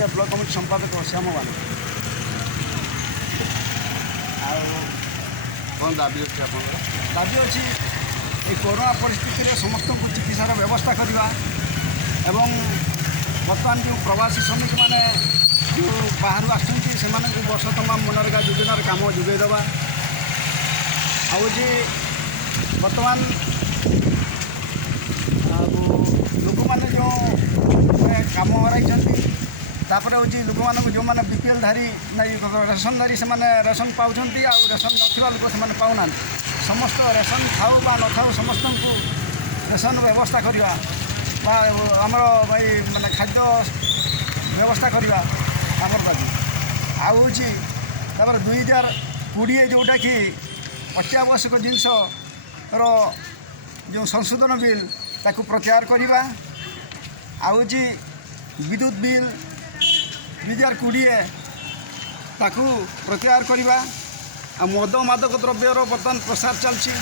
नमस्ते block committee संपादक श्याम बाल कौन दाबी अच्छे आप दाबी अच्छी ये कोरोना परिस्थिति में समस्त को चिकित्सार व्यवस्था करवा एवं बर्तमान जो प्रवासी श्रमिक मैंने जो बाहर आसुँच से वर्ष तमाम मनरेगा योजनार कम जोगेदेवा आउे बर्तमान लोक मैंने जो कम हर तापर हूँ लोक मानक जो मैंने बीपीएल धारी रेशन धारी से रेशन पाँच रेशन ना लोक से पाऊना समस्त रेशन थाऊ बा न थाऊ समस्त को रेशन व्यवस्था करवा आमर भाई माने खाद्य व्यवस्था करवा आमर दाबी आउ हूँ 2020 जोटा कि अत्यावश्यक जिनस जो संशोधन बिल ताकू प्रत्याहार करवा आउ विद्युत बिल 2020 ताकू प्रत्याहार करवा मद मादक द्रव्यर बर्तमान प्रसार चलती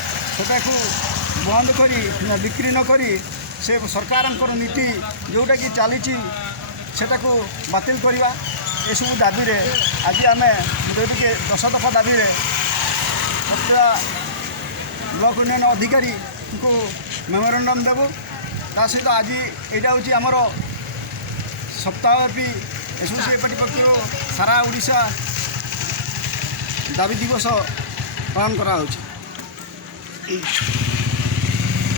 बंद करी बिक्री न करी से सरकार नीति जोटा कि चली सेटाकू बातिल करवा एसबू दाबी आज आम टे 10 दफा दाबी ब्लॉक उन्नयन अधिकारी को मेमोरेंडम देवु ता सहित आज यहाँ हूँ आमर सप्ताहव्यापी एसोसिएशन पार्टी पक्ष सारा ओडिशा दाबी दिवस पालन करा।